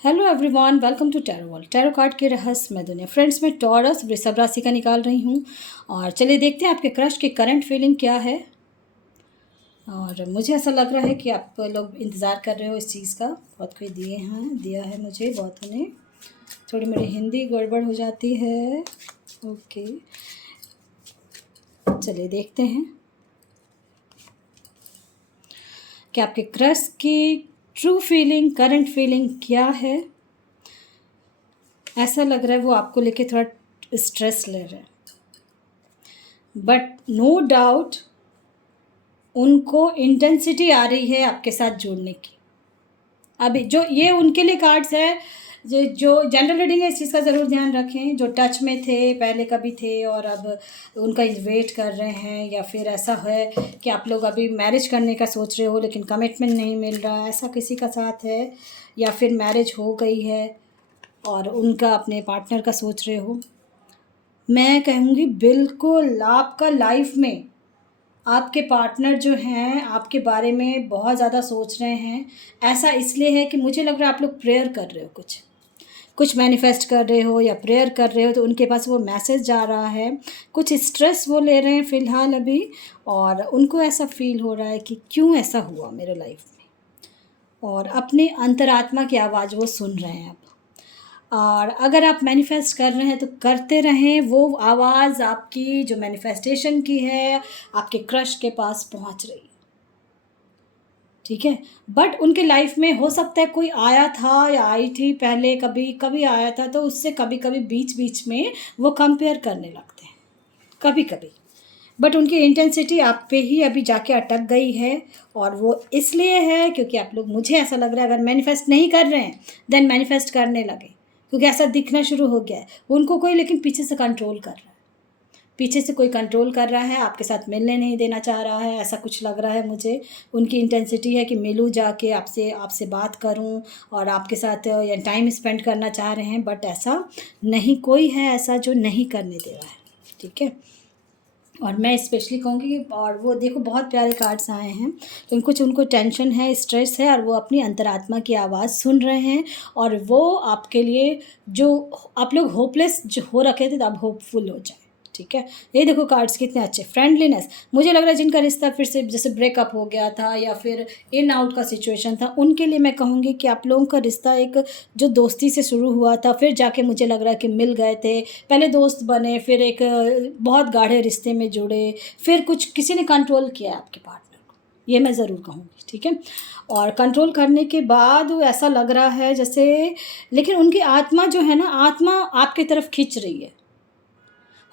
Hello everyone, welcome to tarot world. Tarot card के रहस्यमय दुनिया। फ्रेंड्स, मैं टॉरस वृषभ राशि का निकाल रही हूँ और चलिए देखते हैं आपके क्रश की करंट फीलिंग क्या है। और मुझे ऐसा लग रहा है कि आप लोग इंतज़ार कर रहे हो इस चीज़ का। बहुत कोई दिया है मुझे बहुतों ने। थोड़ी मेरी हिंदी गड़बड़ हो जाती है। ओके, चलिए देखते हैं कि आपके क्रश की ट्रू फीलिंग, करंट फीलिंग क्या है। ऐसा लग रहा है वो आपको लेके थोड़ा स्ट्रेस ले रहे हैं, बट नो डाउट उनको इंटेंसिटी आ रही है आपके साथ जुड़ने की। अभी जो ये उनके लिए कार्ड्स है जो जनरल रीडिंग है, इस चीज़ का ज़रूर ध्यान रखें। जो टच में थे पहले कभी थे और अब उनका वेट कर रहे हैं, या फिर ऐसा है कि आप लोग अभी मैरिज करने का सोच रहे हो लेकिन कमिटमेंट नहीं मिल रहा, ऐसा किसी का साथ है। या फिर मैरिज हो गई है और उनका अपने पार्टनर का सोच रहे हो। मैं कहूँगी बिल्कुल आपका लाइफ में आपके पार्टनर जो हैं आपके बारे में बहुत ज़्यादा सोच रहे हैं। ऐसा इसलिए है कि मुझे लग रहा है आप लोग प्रेयर कर रहे हो, कुछ मैनिफेस्ट कर रहे हो या प्रेयर कर रहे हो, तो उनके पास वो मैसेज जा रहा है। कुछ स्ट्रेस वो ले रहे हैं फ़िलहाल अभी, और उनको ऐसा फील हो रहा है कि क्यों ऐसा हुआ मेरे लाइफ में, और अपनी अंतरात्मा की आवाज़ वो सुन रहे हैं अब। और अगर आप मैनिफेस्ट कर रहे हैं तो करते रहें, वो आवाज़ आपकी जो मैनिफेस्टेशन की है आपके क्रश के पास पहुंच रही है। ठीक है, बट उनके लाइफ में हो सकता है कोई आया था या आई थी पहले, कभी कभी आया था, तो उससे कभी कभी बीच बीच में वो कंपेयर करने लगते हैं कभी कभी। बट उनकी इंटेंसिटी आप पे ही अभी जाके अटक गई है, और वो इसलिए है क्योंकि आप लोग, मुझे ऐसा लग रहा है, अगर मैनिफेस्ट नहीं कर रहे हैं देन मैनिफेस्ट करने लगे, क्योंकि ऐसा दिखना शुरू हो गया है उनको कोई, लेकिन पीछे से कंट्रोल कर रहा है। पीछे से कोई कंट्रोल कर रहा है, आपके साथ मिलने नहीं देना चाह रहा है, ऐसा कुछ लग रहा है मुझे। उनकी इंटेंसिटी है कि मिलूँ जाके आपसे, आपसे बात करूं और आपके साथ या टाइम स्पेंड करना चाह रहे हैं, बट ऐसा नहीं कोई है ऐसा जो नहीं करने दे रहा है। ठीक है, और मैं स्पेशली कहूँगी कि, और वो देखो बहुत प्यारे कार्ड्स आए हैं, लेकिन कुछ उनको टेंशन है, स्ट्रेस है, और वो अपनी अंतरात्मा की आवाज़ सुन रहे हैं। और वो आपके लिए, जो आप लोग होपलेस जो हो रखे थे, तो अब होपफुल हो जाए। ठीक है, ये देखो कार्ड्स कितने अच्छे। फ्रेंडलीनेस, मुझे लग रहा है जिनका रिश्ता फिर से जैसे ब्रेकअप हो गया था या फिर इन आउट का सिचुएशन था, उनके लिए मैं कहूँगी कि आप लोगों का रिश्ता एक जो दोस्ती से शुरू हुआ था, फिर जाके मुझे लग रहा है कि मिल गए थे, पहले दोस्त बने, फिर एक बहुत गाढ़े रिश्ते में जुड़े, फिर कुछ किसी ने कंट्रोल किया है आपके पार्टनर को, ये मैं ज़रूर कहूँगी। ठीक है, और कंट्रोल करने के बाद ऐसा लग रहा है जैसे, लेकिन उनकी आत्मा जो है ना, आत्मा आपकी तरफ खींच रही है।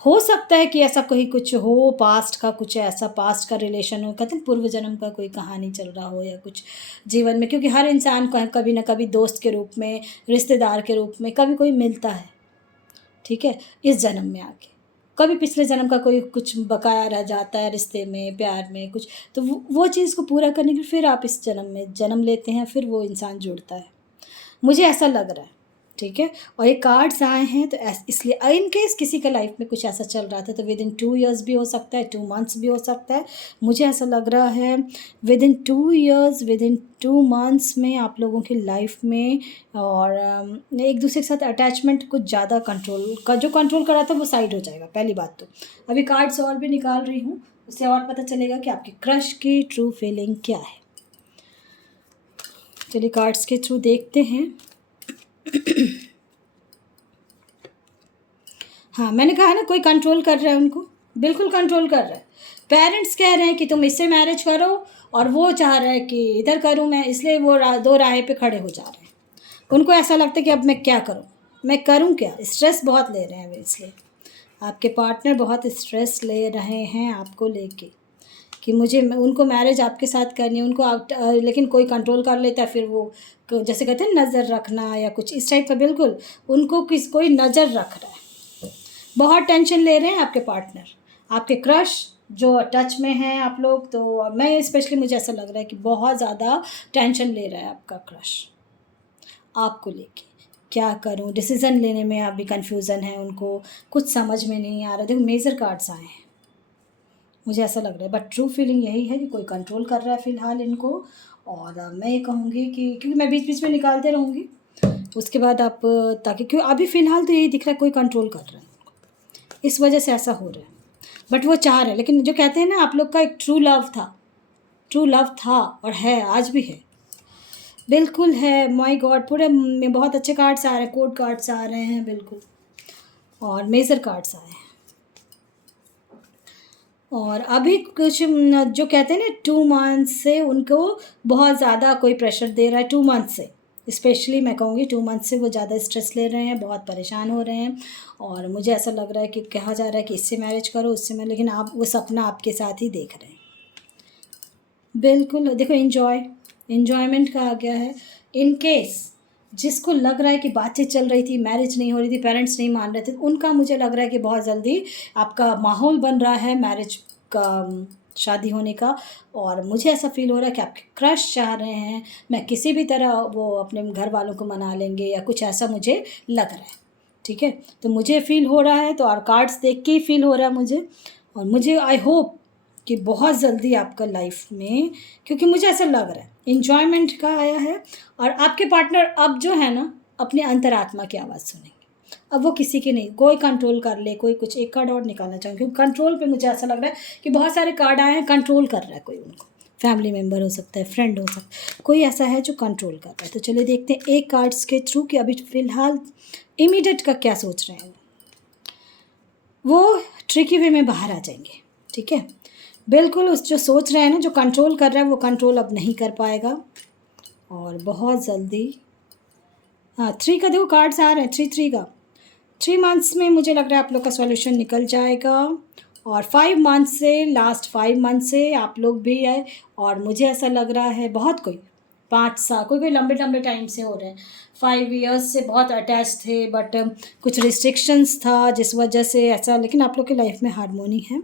हो सकता है कि ऐसा कोई कुछ हो, पास्ट का कुछ ऐसा, पास्ट का रिलेशन हो, कहते हैं पूर्व जन्म का कोई कहानी चल रहा हो या कुछ जीवन में, क्योंकि हर इंसान को कभी ना कभी दोस्त के रूप में, रिश्तेदार के रूप में कभी कोई मिलता है। ठीक है, इस जन्म में आके कभी पिछले जन्म का कोई कुछ बकाया रह जाता है रिश्ते में, प्यार में कुछ, तो वो चीज़ को पूरा करने के लिए फिर आप इस जन्म में जन्म लेते हैं, फिर वो इंसान जुड़ता है, मुझे ऐसा लग रहा है। ठीक है, और ये कार्ड्स आए हैं तो इसलिए इन केस किसी का लाइफ में कुछ ऐसा चल रहा था, तो विद इन 2 years भी हो सकता है, 2 months भी हो सकता है। मुझे ऐसा लग रहा है with in 2 years, with in 2 months में आप लोगों की लाइफ में, और एक दूसरे के साथ अटैचमेंट कुछ ज़्यादा कंट्रोल का, जो कंट्रोल कर रहा था वो साइड हो जाएगा। पहली बात तो अभी कार्ड्स और भी निकाल रही हूँ, उससे और पता चलेगा कि आपकी क्रश की ट्रू फीलिंग क्या है। चलिए कार्ड्स के थ्रू देखते हैं। हाँ, मैंने कहा ना, कोई कंट्रोल कर रहा है उनको, बिल्कुल कंट्रोल कर रहा है। पेरेंट्स कह रहे हैं कि तुम इससे मैरिज करो, और वो चाह रहा है कि इधर करूँ मैं, इसलिए वो दो राह पे खड़े हो जा रहे हैं। उनको ऐसा लगता है कि अब मैं क्या करूँ, मैं करूँ क्या, स्ट्रेस बहुत ले रहे हैं वे, इसलिए आपके पार्टनर बहुत स्ट्रेस ले रहे हैं आपको लेके, कि मुझे, उनको मैरिज आपके साथ करनी है, उनको आप, लेकिन कोई कंट्रोल कर लेता है, फिर वो जैसे कहते हैं नज़र रखना या कुछ इस टाइप का, बिल्कुल उनको कोई नज़र रख रहा है। बहुत टेंशन ले रहे हैं आपके पार्टनर, आपके क्रश जो टच में हैं आप लोग, तो मैं स्पेशली, मुझे ऐसा लग रहा है कि बहुत ज़्यादा टेंशन ले रहा है आपका क्रश आपको लेके। क्या करूं, डिसीज़न लेने में अभी कन्फ्यूज़न है उनको, कुछ समझ में नहीं आ रहा। देखो मेजर कार्ड्स आए हैं, मुझे ऐसा लग रहा है, बट ट्रू फीलिंग यही है कि कोई कंट्रोल कर रहा है फ़िलहाल इनको। और मैं ये कहूँगी कि, क्योंकि मैं बीच बीच में निकालते रहूँगी, उसके बाद आप ताकि क्यों अभी फ़िलहाल तो यही दिख रहा है कोई कंट्रोल कर रहा है, इस वजह से ऐसा हो रहा है। बट वो चाह रहे हैं, लेकिन जो कहते हैं ना आप लोग का एक ट्रू लव था और है, आज भी है, बिल्कुल है। माय गॉड, पूरे में बहुत अच्छे कार्ड्स आ रहे हैं, कोड कार्ड्स आ रहे हैं बिल्कुल, और मेजर कार्ड्स आए हैं। और अभी कुछ जो कहते हैं ना 2 मंथ से उनको बहुत ज़्यादा कोई प्रेशर दे रहा है, 2 मंथ से स्पेशली मैं कहूँगी 2 मंथ से वो ज़्यादा स्ट्रेस ले रहे हैं, बहुत परेशान हो रहे हैं। और मुझे ऐसा लग रहा है कि कहा जा रहा है कि इससे मैरिज करो, उससे मैं, लेकिन आप वो सपना आपके साथ ही देख रहे हैं। बिल्कुल देखो, इन्जॉयमेंट का आ गया है। इन केस जिसको लग रहा है कि बातचीत चल रही थी, मैरिज नहीं हो रही थी, पेरेंट्स नहीं मान रहे थे, उनका मुझे लग रहा है कि बहुत जल्दी आपका माहौल बन रहा है मैरिज का, शादी होने का। और मुझे ऐसा फील हो रहा है कि आपके क्रश चाह रहे हैं, मैं किसी भी तरह वो अपने घर वालों को मना लेंगे या कुछ ऐसा मुझे लग रहा है। ठीक है, तो मुझे फील हो रहा है, तो और कार्ड्स देख के ही फील हो रहा है मुझे। और मुझे आई होप कि बहुत जल्दी आपका लाइफ में, क्योंकि मुझे ऐसा लग रहा है इन्जॉयमेंट का आया है। और आपके पार्टनर अब जो है ना अपने अंतरात्मा की आवाज़ सुनेंगे, अब वो किसी की नहीं, कोई कंट्रोल कर ले, कोई कुछ। एक कार्ड और निकालना चाहूँगी क्योंकि कंट्रोल पे मुझे ऐसा लग रहा है कि बहुत सारे कार्ड आए हैं, कंट्रोल कर रहा है कोई उनको, फैमिली मेम्बर हो सकता है, फ्रेंड हो सकता है, कोई ऐसा है जो कंट्रोल कर रहा है। तो चलिए देखते हैं एक कार्ड्स के थ्रू कि अभी फ़िलहाल इमीडिएट का क्या सोच रहे हैं। वो ट्रिकी वे में बाहर आ जाएंगे, ठीक है, बिल्कुल। उस जो सोच रहे हैं ना, जो कंट्रोल कर रहा है, वो कंट्रोल अब नहीं कर पाएगा। और बहुत जल्दी 3 का देखो कार्ड्स आ रहे हैं, 3 का 3 मंथ्स में मुझे लग रहा है आप लोग का सॉल्यूशन निकल जाएगा। और 5 मंथ से, लास्ट 5 मंथ से आप लोग भी है। और मुझे ऐसा लग रहा है बहुत कोई 5 साल, कोई लंबे लंबे टाइम से हो रहे हैं, 5 ईयर्स से बहुत अटैच थे, बट कुछ रिस्ट्रिक्शंस था जिस वजह से ऐसा, लेकिन आप लोग की लाइफ में हारमोनी है।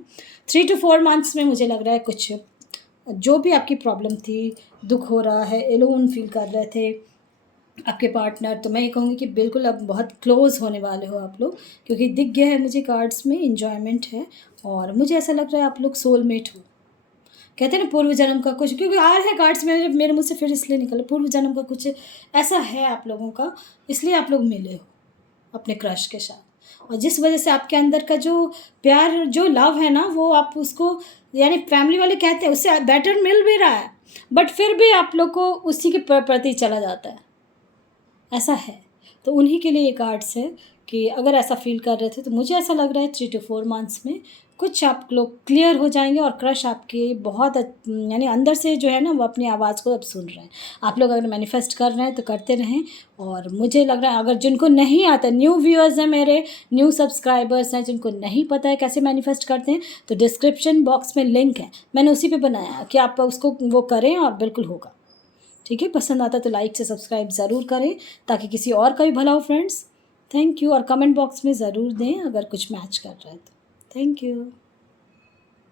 3 to 4 मंथ्स में मुझे लग रहा है कुछ जो भी आपकी प्रॉब्लम थी, दुख हो रहा है, एलोन फील कर रहे थे आपके पार्टनर, तो मैं ये कहूँगी कि बिल्कुल अब बहुत क्लोज़ होने वाले हो आप लोग, क्योंकि दिख गया है मुझे कार्ड्स में इन्जॉयमेंट है। और मुझे ऐसा लग रहा है आप लोग सोलमेट हो, कहते हैं ना पूर्व जन्म का कुछ, क्योंकि आ रहे हैं कार्ड्स में मेरे मुँह से, फिर इसलिए निकला पूर्व जन्म का कुछ ऐसा है आप लोगों का, इसलिए आप लोग मिले हो अपने क्रश के साथ। और जिस वजह से आपके अंदर का जो प्यार, जो लव है ना, वो आप उसको, यानी फैमिली वाले कहते हैं उससे बेटर मिल भी रहा है, बट फिर भी आप लोग को उसी के प्रति चला जाता है, ऐसा है। तो उन्हीं के लिए ये कार्ड्स है कि अगर ऐसा फील कर रहे थे, तो मुझे ऐसा लग रहा है 3 to 4 मंथ्स में कुछ आप लोग क्लियर हो जाएंगे। और क्रश आपके बहुत यानी अंदर से जो है ना, वो अपनी आवाज़ को अब सुन रहे हैं। आप लोग अगर मैनिफेस्ट कर रहे हैं तो करते रहें। और मुझे लग रहा है अगर जिनको नहीं आता, न्यू व्यूअर्स हैं मेरे, न्यू सब्सक्राइबर्स हैं, जिनको नहीं पता है कैसे मैनिफेस्ट करते हैं, तो डिस्क्रिप्शन बॉक्स में लिंक है, मैंने उसी पे बनाया कि आप उसको वो करें और बिल्कुल होगा। ठीक है, पसंद आता तो लाइक से सब्सक्राइब ज़रूर करें ताकि किसी और का भी भला हो फ्रेंड्स। Thank you. और कमेंट बॉक्स में ज़रूर दें अगर कुछ मैच कर रहा है तो। Thank you.